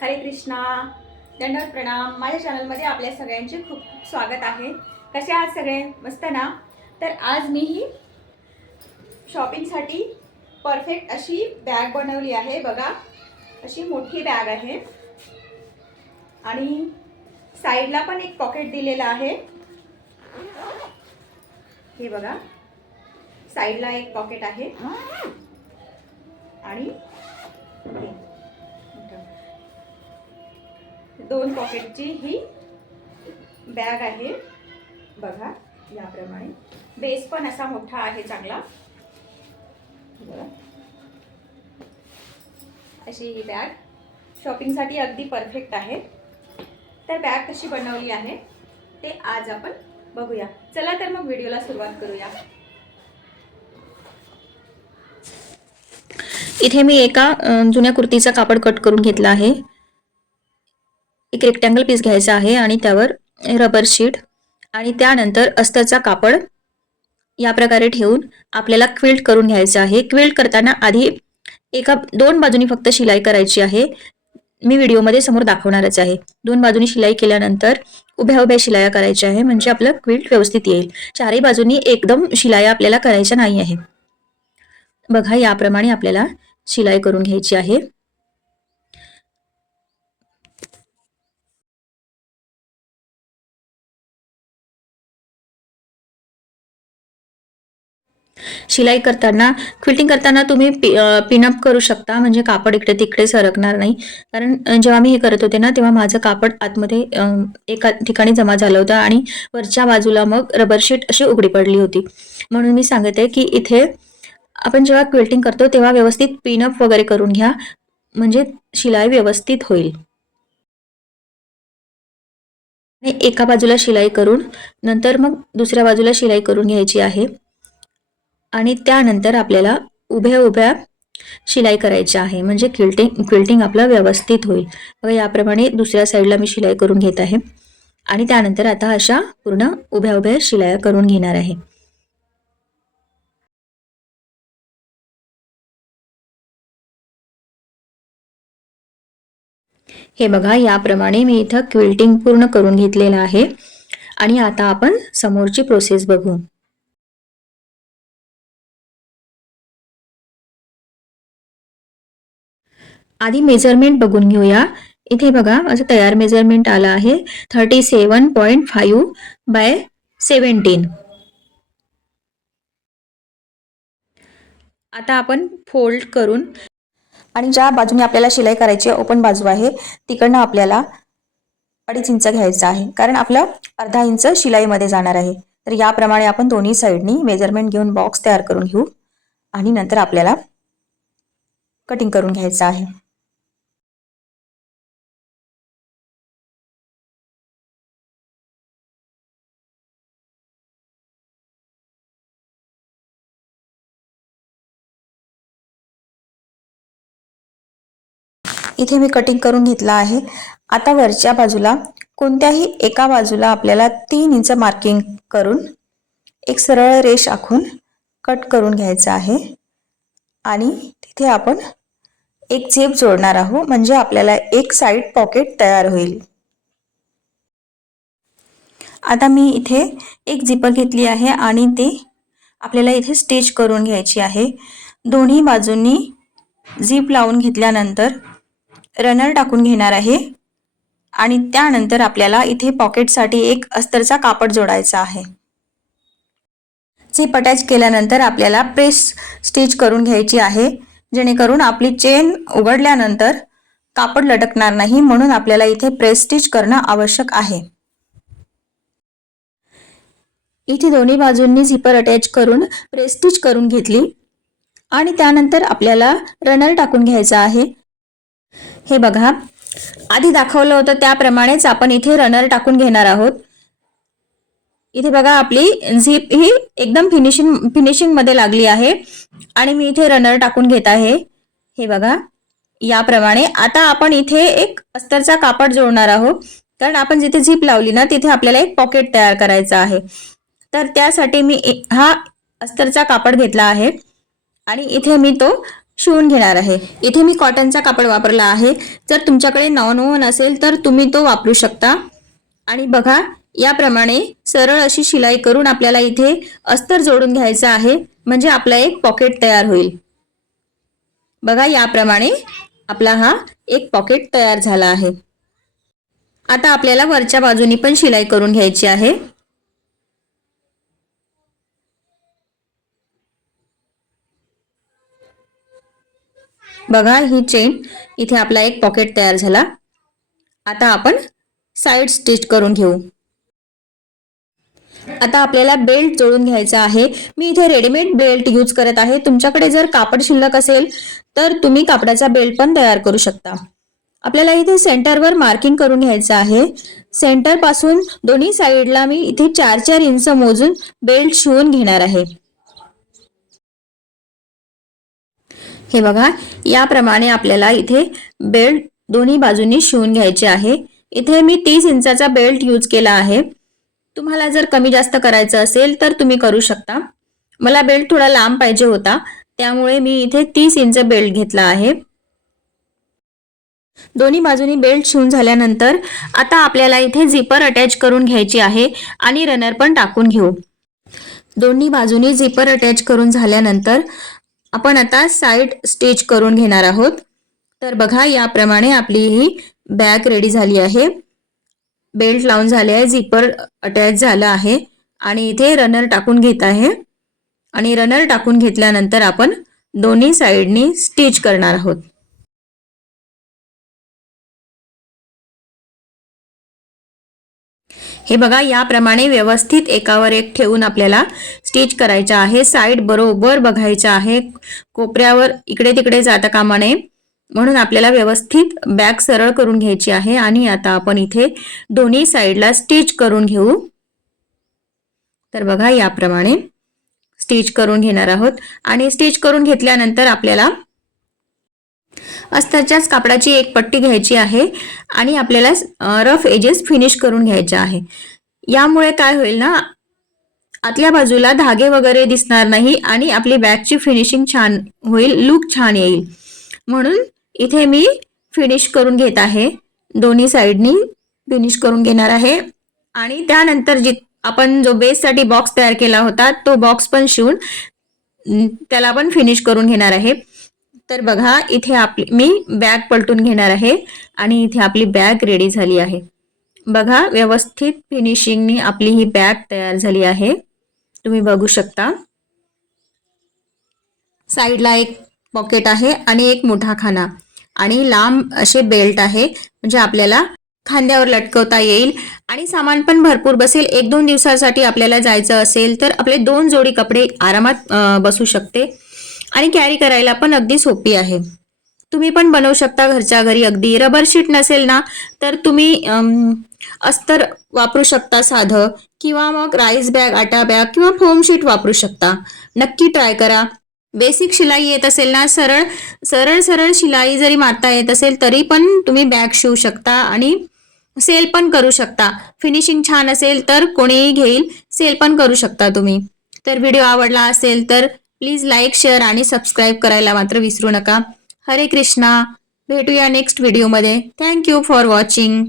हरे कृष्णा, दंडवत प्रणाम। माझ्या चॅनलमध्ये आपल्या सगळ्यांचे खूप खूप स्वागत आहे। कसे आहात सगळे? मस्त ना? तर आज मी ही शॉपिंगसाठी परफेक्ट अशी बॅग बनवली आहे। बघा, अशी मोठी बॅग आहे आणि साईडला पण एक पॉकेट दिलेला आहे। हे बघा, साईडला एक पॉकेट आहे आणि दोन पॉकेटची ही बॅग आहे। बघा, याप्रमाणे बेस पण असा मोठा आहे चांगला। अशी ही बॅग शॉपिंगसाठी अगदी परफेक्ट आहे। तर बॅग कशी बनवली आहे ते आज आपण बघूया। चला तर मग व्हिडिओला सुरुवात करूया। इथे मी एका जुन्या कुर्तीचा कापड कट करून घेतला आहे। एक रेक्टँगल पीस घ्यायचा आहे आणि त्यावर रबर शीट आणि त्यानंतर अस्तरचा कापड या प्रकारे ठेवून आपल्याला क्विल्ट करून घ्यायचं आहे। क्विल्ट करताना आधी दोन बाजूनी फक्त शिलाई करायची आहे। मी व्हिडिओमध्ये समोर दाखवणारच आहे। दोन बाजूनी शिलाई केल्यानंतर उभ्या उभ्या शिलाया करायच्या आहे, म्हणजे आपलं क्विल्ट व्यवस्थित येईल। चारही बाजूनी एकदम शिलाया आपल्याला करायच्या नाही आहे। बघा, याप्रमाणे आपल्याला शिलाई करून घ्यायची आहे। शिलाई करताना, क्विल्टिंग करताना तुम्ही पिनअप करू शकता, म्हणजे कापड इकडे तिकडे सरकणार नाही। कारण जेव्हा मी हे करत होते ना, तेव्हा माझं कापड आतमध्ये एका ठिकाणी जमा झालं होतं आणि वरच्या बाजूला मग रबर शीट अशी उघडी पडली होती। म्हणून मी सांगते की इथे आपण जेव्हा क्विल्टिंग करतो तेव्हा व्यवस्थित पिनअप वगैरे करून घ्या, म्हणजे शिलाई व्यवस्थित होईल। एका बाजूला शिलाई करून नंतर मग दुसऱ्या बाजूला शिलाई करून घ्यायची आहे आणि त्यानंतर आपल्याला उभ्या उभ्या शिलाई करायची आहे, म्हणजे क्विल्टिंग आपलं व्यवस्थित होईल। बघा, याप्रमाणे दुसऱ्या साईडला मी शिलाई करून घेत आहे आणि त्यानंतर आता अशा पूर्ण उभ्या उभ्या शिलाया करून घेणार आहे। हे बघा, याप्रमाणे मी इथं क्विल्टिंग पूर्ण करून घेतलेलं आहे आणि आता आपण समोरची प्रोसेस बघू। आधी मेजरमेंट बघून घेऊया। इथे बघा, माझं तयार मेजरमेंट आलं आहे 37.5 बाय 17। आता आपण फोल्ड करून आणि ज्या बाजूने आपल्याला शिलाई करायची ओपन बाजू आहे तिकडनं आपल्याला 2.5 इंच घ्यायचं आहे, कारण आपलं अर्धा इंच शिलाईमध्ये जाणार आहे। तर याप्रमाणे आपण दोन्ही साईडनी मेजरमेंट घेऊन बॉक्स तयार करून घेऊ आणि नंतर आपल्याला कटिंग करून घ्यायचं आहे। इथे मी कटिंग करून घेतला आहे। आता वरच्या बाजूला कोणत्याही एका बाजूला आपल्याला 3 इंच मार्किंग करून एक सरळ रेष आखून कट करून घ्यायचं आहे आणि तिथे आपण एक झेप जोडणार आहोत, म्हणजे आपल्याला एक साइड पॉकेट तयार होईल। आता मी इथे एक झिपर घेतली आहे आणि ते आपल्याला इथे स्टिच करून घ्यायची आहे। दोन्ही बाजूंनी झिप लावून घेतल्यानंतर रनर टाकून घेणार आहे आणि त्यानंतर आपल्याला इथे पॉकेटसाठी एक अस्तरचा कापड जोडायचा आहे। झिप अटॅच केल्यानंतर आपल्याला प्रेस स्टिच करून घ्यायची आहे, जेणेकरून आपली चेन उघडल्यानंतर कापड लटकणार नाही, म्हणून आपल्याला इथे प्रेस स्टिच करणं आवश्यक आहे। इथे दोन्ही बाजूंनी झिपर अटॅच करून प्रेस स्टिच करून घेतली आणि त्यानंतर आपल्याला रनर टाकून घ्यायचा आहे। हे बघा, आधी दाखवलं होतं त्याप्रमाणेच आपण इथे रनर टाकून घेणार आहोत। इथे बघा, आपली झिप ही एकदम फिनिशिंग मध्ये लागली आहे आणि मी इथे रनर टाकून घेत आहे। हे बघा, याप्रमाणे आता आपण इथे एक अस्तरचा कापड जोडणार आहोत, कारण आपण जिथे झिप लावली ना तिथे आपल्याला एक पॉकेट तयार करायचं आहे। तर त्यासाठी मी हा अस्तरचा कापड घेतला आहे आणि इथे मी तो शिवून घेणार आहे। इथे मी कॉटनचा कापड वापरला आहे। जर तुमच्याकडे नॉन असेल तर तुम्ही तो वापरू शकता। आणि बघा याप्रमाणे सरळ अशी शिलाई करून आपल्याला इथे अस्तर जोडून घ्यायचं आहे, म्हणजे आपला एक पॉकेट तयार होईल। बघा याप्रमाणे आपला हा एक पॉकेट तयार झाला आहे। आता आपल्याला वरच्या बाजूनी पण शिलाई करून घ्यायची आहे। बघा ही चेन इथे आपला एक पॉकेट तयार झाला। आता आपण साइड स्टिच करून घेऊ। आता आपल्याला बेल्ट जोडून घ्यायचा आहे। मी इथे रेडीमेड बेल्ट यूज करत आहे। तुमच्याकडे जर कापड शिल्लक असेल तर तुम्ही कापडाचा बेल्ट पण तयार करू शकता। आपल्याला इथे सेंटरवर मार्किंग करून घ्यायचं आहे। सेंटर पासून दोन्ही साइडला मी इथे 4-4 इंच मोजून बेल्ट शिवून घेणार आहे। हे बघा याप्रमाणे आपल्याला इथे बेल्ट दोन्ही बाजूंनी शिवून घ्यायचे आहे। इथे मी 30 इंचाचा बेल्ट यूज केला आहे। तुम्हाला जर कमी जास्त करायचं असेल तर तुम्ही करू शकता। मला बेल्ट थोडा लांब पाहिजे होता, त्यामुळे मी इथे 30 इंच बेल्ट घेतला आहे। दोन्ही बाजूनी बेल्ट शिवून झाल्यानंतर आता आपल्याला इथे झिपर अटॅच करून घ्यायची आहे आणि रनर पण टाकून घेऊ। दोन्ही बाजूनी झिपर अटॅच करून झाल्यानंतर आपण आता साइड स्टिच करून घेणार आहोत। तर बघा याप्रमाणे आपली ही बॅग रेडी झाली आहे। बेल्ट लावून झाले आहे, झिपर अटॅच झाला आहे आणि इथे रनर टाकून घेत आहे। आणि रनर टाकून घेतल्यानंतर आपण दोन्ही साइडनी स्टिच करणार आहोत। हे बघा याप्रमाणे व्यवस्थित एकावर एक ठेवून आपल्याला स्टिच करायचा आहे। साइड बरोबर बघायचा आहे, कोपऱ्यावर इकडे तिकडे जाता कामा नये, म्हणून आपल्याला व्यवस्थित बॅग सरळ करून घ्यायची आहे। आणि आता आपण इथे दोन्ही साइडला स्टिच करून घेऊ। तर बघा याप्रमाणे स्टिच करून घेणार आहोत। आणि स्टिच करून घेतल्यानंतर आपल्याला अस्तरच्याच कापडाची एक पट्टी घ्यायची आहे आणि आपल्याला रफ एजेस फिनिश करून घ्यायचे आहे। यामुळे काय होईल ना, आतल्या बाजूला धागे वगैरे दिसणार नाही आणि आपली बॅगची फिनिशिंग छान होईल, लुक छान येईल। म्हणून इथे मी फिनिश करून घेत आहे, दोन्ही साइडनी फिनिश करून घेणार आहे। आणि त्यानंतर आपण जो बेससाठी बॉक्स तयार केला होता तो बॉक्स पण शिवून त्याला पण फिनिश करून घेणार आहे। तर बघा इथे मी बॅग पलटून घेणार आहे आणि इथे आपली बॅग रेडी झाली आहे। बघा व्यवस्थित फिनिशिंगनी आपली ही बॅग तयार झाली आहे, तुम्ही बघू शकता। साइडला एक पॉकेट आहे आणि एक मोठा खाना आणि लांब असे बेल्ट आहे, म्हणजे आपल्याला खांद्यावर लटकवता येईल आणि सामान पण भरपूर बसेल। 1-2 दिवसासाठी आपल्याला जायचं असेल तर आपले 2 जोडी कपडे आरामात बसू शकते आणि कॅरी करायला पण अगदी सोपी आहे। तुम्ही पण बनवू शकता घरच्या घरी। अगदी रबर शीट नसेल ना तर तुम्ही अस्तर वापरू शकता साधं, किंवा मग राईस बॅग, आटा बॅग किंवा फोम शीट वापरू शकता। नक्की ट्राय करा। बेसिक शिलाई येत असेल ना, सरळ सरळ सरळ शिलाई जरी मारता येत असेल तरी पण तुम्ही बॅग शिवू शकता आणि सेल पण करू शकता। फिनिशिंग छान असेल तर कोणीही घेईल, सेल पण करू शकता तुम्ही। तर व्हिडिओ आवडला असेल तर प्लीज लाईक, शेअर आणि सबस्क्राईब करायला मात्र विसरू नका। हरे कृष्णा। भेटूया नेक्स्ट व्हिडिओमध्ये। Thank you for watching.